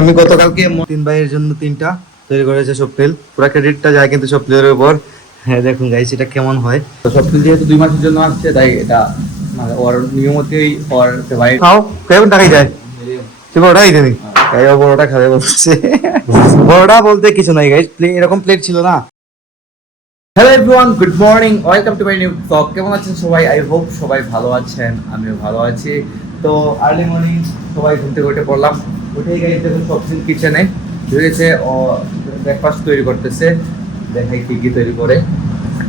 আমি গতকালকে তিন ভাইয়ের জন্য তিনটা তৈরি করেছে সপ্তিল পুরো ক্রেডিটটা যায় কিন্তু সপ্তিলের উপর। হ্যাঁ দেখুন গাইজ এটা কেমন হয়। তো সপ্তাহ যেহেতু দুই মাসের জন্য আসছে তাই এটা মানে ওর নিয়মতেই ওর ফেভারিট খাও কেমন টাকাই যায় তুই বড়টাই দেনি বড়টা খাবে বলছে। বড়টা বলতে কিছু নাই গাইজ এরকম প্লেট ছিল না। Hello everyone good morning welcome to my new blog কেমন আছেন সবাই? আই হোপ সবাই ভালো আছেন, আমিও ভালো আছি। তো আর্লি মর্নিং সবাই ঘুম থেকে উঠে পড়লাম। উঠেই গেছে দেখুন সবদিন কিচেনে ধরেছে ও ব্রেকফাস্ট তৈরি করতেছে। দেখাই কি কি তৈরি করে।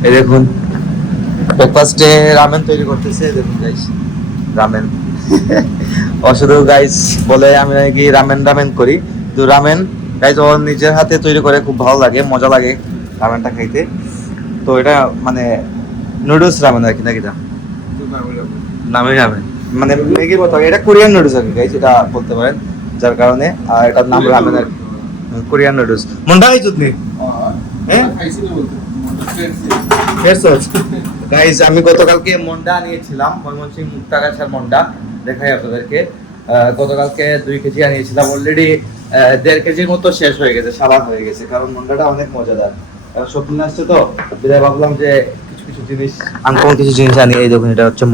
এই দেখুন ব্রেকফাস্টে রামেন তৈরি করতেছে। দেখুন গাইস রামেন ও শুধু গাইস বলে আমি নাকি রামেন রামেন করি। তো রামেন গাইস ও নিজের হাতে তৈরি করে, খুব ভালো লাগে, মজা লাগে রামেনটা খাইতে। তো এটা মানে নুডলস রামেন আর কি নাকি নামই রামেন মানে ম্যাগির মতো এটা কোরিয়ান নুডলস আর কি গাইস এটা বলতে পারেন যার কারণে আর এটার নাম রামেন আর কোরিয়ান নুডলস মন্ডা খাইছো তুমি হ্যাঁ? গাইজ আমি গতকালকে মন্ডা আনিয়েছিলাম ময়মনসিং মুক্তাগাছার মন্ডা দেখাই আপনাদেরকে। গতকালকে দুই কেজি আনিয়েছিলাম। অলরেডি দেড় কেজির মতো শেষ হয়ে গেছে সারা হয়ে গেছে কারণ মন্ডাটা অনেক মজাদার। কারণ সব দিন আসছে তো ভাবলাম যে কিছু কিছু জিনিস কিছু জিনিস আনি দেখুন, এটা হচ্ছে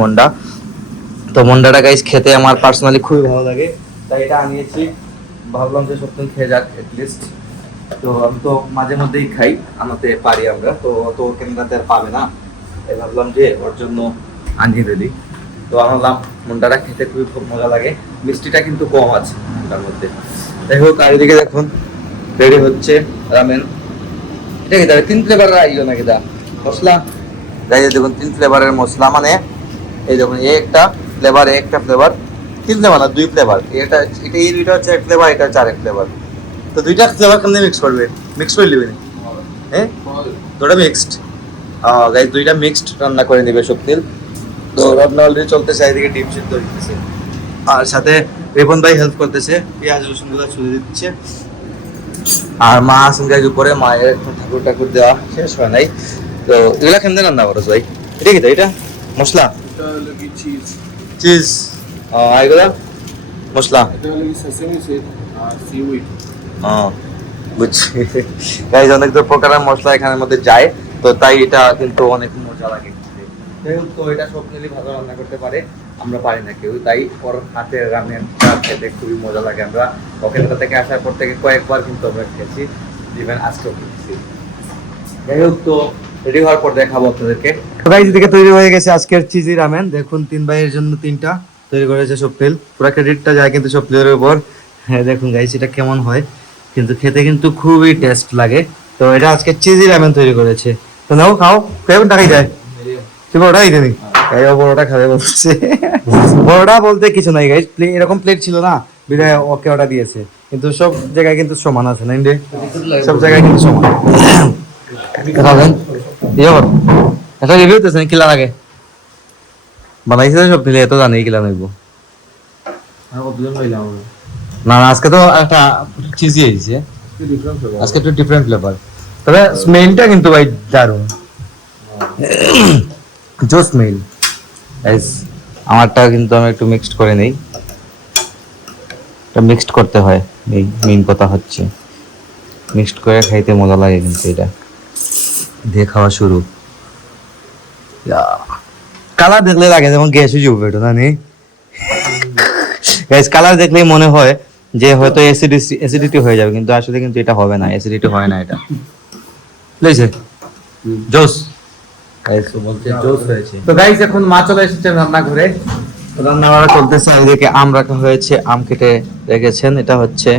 তো গাইজ খেতে আমার পার্সোনালি খুবই ভালো লাগে। তাই এটা আনিয়েছি। ভাবলাম যে খেয়ে যাক তো আমি তো মাঝে মধ্যেই খাই, আনাতে পারি আমরা। তো অত আর পাবে না। ভাবলাম যে ওর জন্য আনিয়ে তো আনলাম খেতে খুবই খুব মজা লাগে। মিষ্টিটা কিন্তু কম আছে তার মধ্যে। যাই হোক দেখুন রেডি হচ্ছে রামেন এটা কি তিন ফ্লেভারের আইলো নাকি দা মশলা? যাই দেখুন, তিন ফ্লেভারের মশলা মানে এই দেখুন, এই একটা ফ্লেভার একটা ফ্লেভার তিন ফ্লেভার না, দুই ফ্লেভার এটা এটা এই দুইটা হচ্ছে এক ফ্লেভার এটা হচ্ছে আরেক ফ্লেভার তো দুইটা ফ্লেভার কেমনে মিক্স করবে? মিক্স করে নেবে হ্যাঁ? দুটা মিক্সড গাইস দুইটা মিক্সড রান্না করে নেবে শক্তিল। তো রান্না অলরেডি চলতেছে, এদিকে ডিম সিদ্ধ হইতেছে। আর সাথে রেপন ভাই হেল্প করতেছে, পেঁয়াজ রসুনগুলো ছুঁড়ে দিচ্ছে। আর মা আসেন গাইজ উপরে মায়ের ঠাকুর ঠাকুর দেওয়া শেষ হয় নাই। তো এগুলা কেমনে রান্না করো ভাই এটা কি তো এটা? মশলা? চিজ এগুলা? মশলা? বুঝছি। গাইজ অনেক তো প্রকারের মশলা এখানের মধ্যে যায় তো তাই এটা কিন্তু অনেক মজা লাগে। হোক, তো এটা স্বপ্নেরই ভালো রান্না করতে পারে আমরা পারি না কেউ। তাই ওর হাতের রান্নাটা খেতে খুবই মজা লাগে আমরা। ওখানটা থেকে আসার পর থেকে কয়েকবার কিন্তু আমরা খেয়েছি। ইভেন আজকেও খেয়েছি। যাই হোক তো রেডি হওয়ার পর দেখাবো আপনাদেরকে। গাইজ দিকে তৈরি হয়ে গেছে আজকের চিজি রামেন। দেখুন তিন ভাইয়ের জন্য তিনটা তৈরি করেছে সপ্তিল পুরো ক্রেডিটটা যায় কিন্তু সপ্তিলের উপর। হ্যাঁ দেখুন গাইজ এটা কেমন হয়। কিন্তু খেতে কিন্তু খুবই টেস্ট লাগে। তো এটা আজকে চিজি রামেন তৈরি করেছে। তো নাও খাও। কেমন টাকাই যায়? তুই বড়টা খাবে বলছে। বড়টা বলতে কিছু নাই গাইজ এরকম প্লেট ছিল না বিদায় ওকে ওটা দিয়েছে। কিন্তু সব জায়গায় কিন্তু সমান আছে না ইন্ডে সব জায়গায় কিন্তু সমান। খাবেন ইয়ে কর। এটা রিভিউ দিতেছেন কিলা লাগে বানাইছে সব মিলে এত জানি কিলা নইব না না আজকে তো একটা চিজি হয়েছে। আজকে একটু ডিফারেন্ট ফ্লেভার তবে স্মেলটা কিন্তু ভাই দারুণ। জো স্মেল আমারটা কিন্তু আমি একটু মিক্সড করে নেই। এটা মিক্সড করতে হয় এই মেইন কথা হচ্ছে। মিক্সড করে খাইতে মজা লাগে কিন্তু এটা। দিয়ে খাওয়া শুরু। কালার দেখলে লাগে যেমন গ্যাস হয়ে যাবে এটা জানি গ্যাস কালার দেখলেই মনে হয় যে হয়তো অ্যাসিডিটি অ্যাসিডিটি হয়ে যাবে কিন্তু আসলে কিন্তু এটা হবে না অ্যাসিডিটি হয় না এটা। বুঝেছে জোস গাইস বলতে জোস হয়েছে তো গাইজ এখন মা চলে এসেছে রান্নাঘরে। রান্না বাড়া চলতেছে এদিকে আম রাখা হয়েছে আম কেটে রেখেছেন এটা হচ্ছে।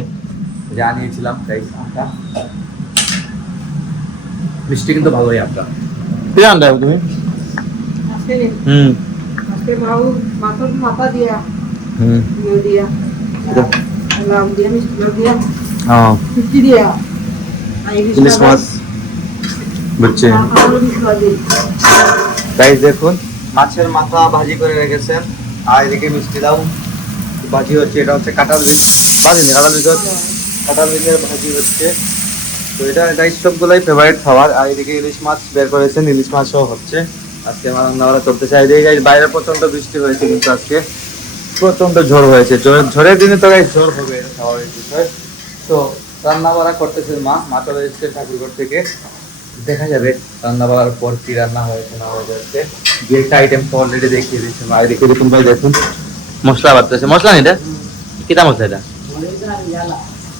যে আনিয়েছিলাম গাইজ আমটা। মিষ্টি কিন্তু ভালোই আমটা। কি আনতে তুমি? হুম। আজকে মাউ মাথার মাথা দিয়া হুম। দিয়া লাউ দিয়া মিষ্টি দিয়া হ্যাঁ মিষ্টি দিয়া। ইলিশ মাছ বুঝছি। গাইস দেখুন মাছের মাথা ভাজি করে রেখেছেন। আর এদিকে মিষ্টি দাও। ভাজি হচ্ছে এটা হচ্ছে কাঁঠাল বীজ। ভাজি নি কাঁঠাল বীজ হচ্ছে বীজের ভাজি হচ্ছে। তো এটা গাইস সবগুলাই ফেভারিট খাবার। আর এদিকে ইলিশ মাছ বের করেছেন ইলিশ মাছও হচ্ছে। আজকে আমার রান্নাবাড়া চলতে চাই যে guys, বাইরে প্রচণ্ড বৃষ্টি হয়েছে কিন্তু আজকে। প্রচণ্ড ঝড় হয়েছে। ঝড়- ঝড়ের দিনে তো guys ঝড় হবে এটা স্বাভাবিক বিষয়। তো রান্না বাড়া করতেছে মা। মা চলে এসেছে ঠাকুরঘর থেকে। দেখা যাবে, রান্না বাড়ার পর কি রান্না হয়েছে, না হয়ে যাচ্ছে দু একটা আইটেম তো অলরেডি দেখিয়ে মা এই দেখিয়ে দেখুন ভাই, দেখুন। মশলা বাড়তেছে মশলা না এটা? কিটা মশলা এটা?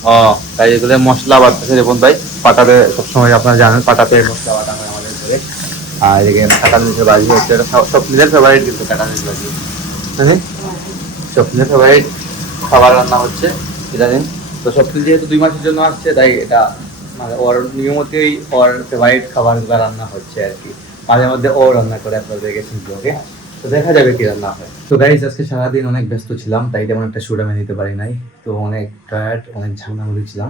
ও, তাই এগুলো মশলা বাড়তেছে দেখুন ভাই। পাটাতে সবসময় আপনারা জানেন, পাটাতে মশলা বাটানো হয় আমাদের ঘরে। আর এদিকে কাটা নিচে বাজি হচ্ছে। এটা সব- সবজিদের ফেভারিট কিন্তু কাটা নিচে বাজি। হ্যাঁ? সবজিদের ফেভারিট খাবার রান্না হচ্ছে। ইদানিং তো সবজি যেহেতু দুই মাসের জন্য আসছে, তাই এটা মানে ওর নিয়মতেই ওর ফেভারিট খাবারগুলো রান্না হচ্ছে আর কি। মাঝে মধ্যে ও রান্না করে, আপনারা দেখেছেন ব্লগে তো দেখা যাবে কি রান্না হয়। তো গাইজ আজকে সারাদিন অনেক ব্যস্ত ছিলাম, তাই তেমন একটা শুট আমি নিতে পারি নাই। তো অনেক টায়ার্ড অনেক ঝামেলা ছিলাম।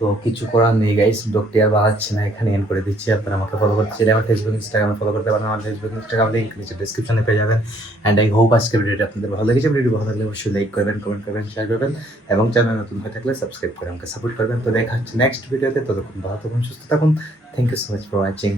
তো কিছু করার নেই গাইস ব্লগটি আর বাড়াচ্ছি না, এখানে এন্ড করে দিচ্ছি। আপনারা আমাকে ফলো করতে চাইলে আমার ফেসবুক ইনস্টাগ্রামে ফলো করতে পারেন। আমার ফেসবুক ইনস্টাগ্রাম লিঙ্ক নিচে ডিসক্রিপশনে পেয়ে যাবেন। অ্যান্ড আই হোপ আজকের ভিডিওটি আপনাদের ভালো লেগেছে। ভিডিও ভালো লাগলে অবশ্যই লাইক করবেন কমেন্ট করবেন শেয়ার করবেন। এবং চ্যানেল নতুন হয়ে থাকলে সাবস্ক্রাইব করে আমাকে সাপোর্ট করবেন। তো দেখা হচ্ছে নেক্সট ভিডিওতে ততক্ষণ ভালো থাকুন, সুস্থ থাকুন। Thank you so much for watching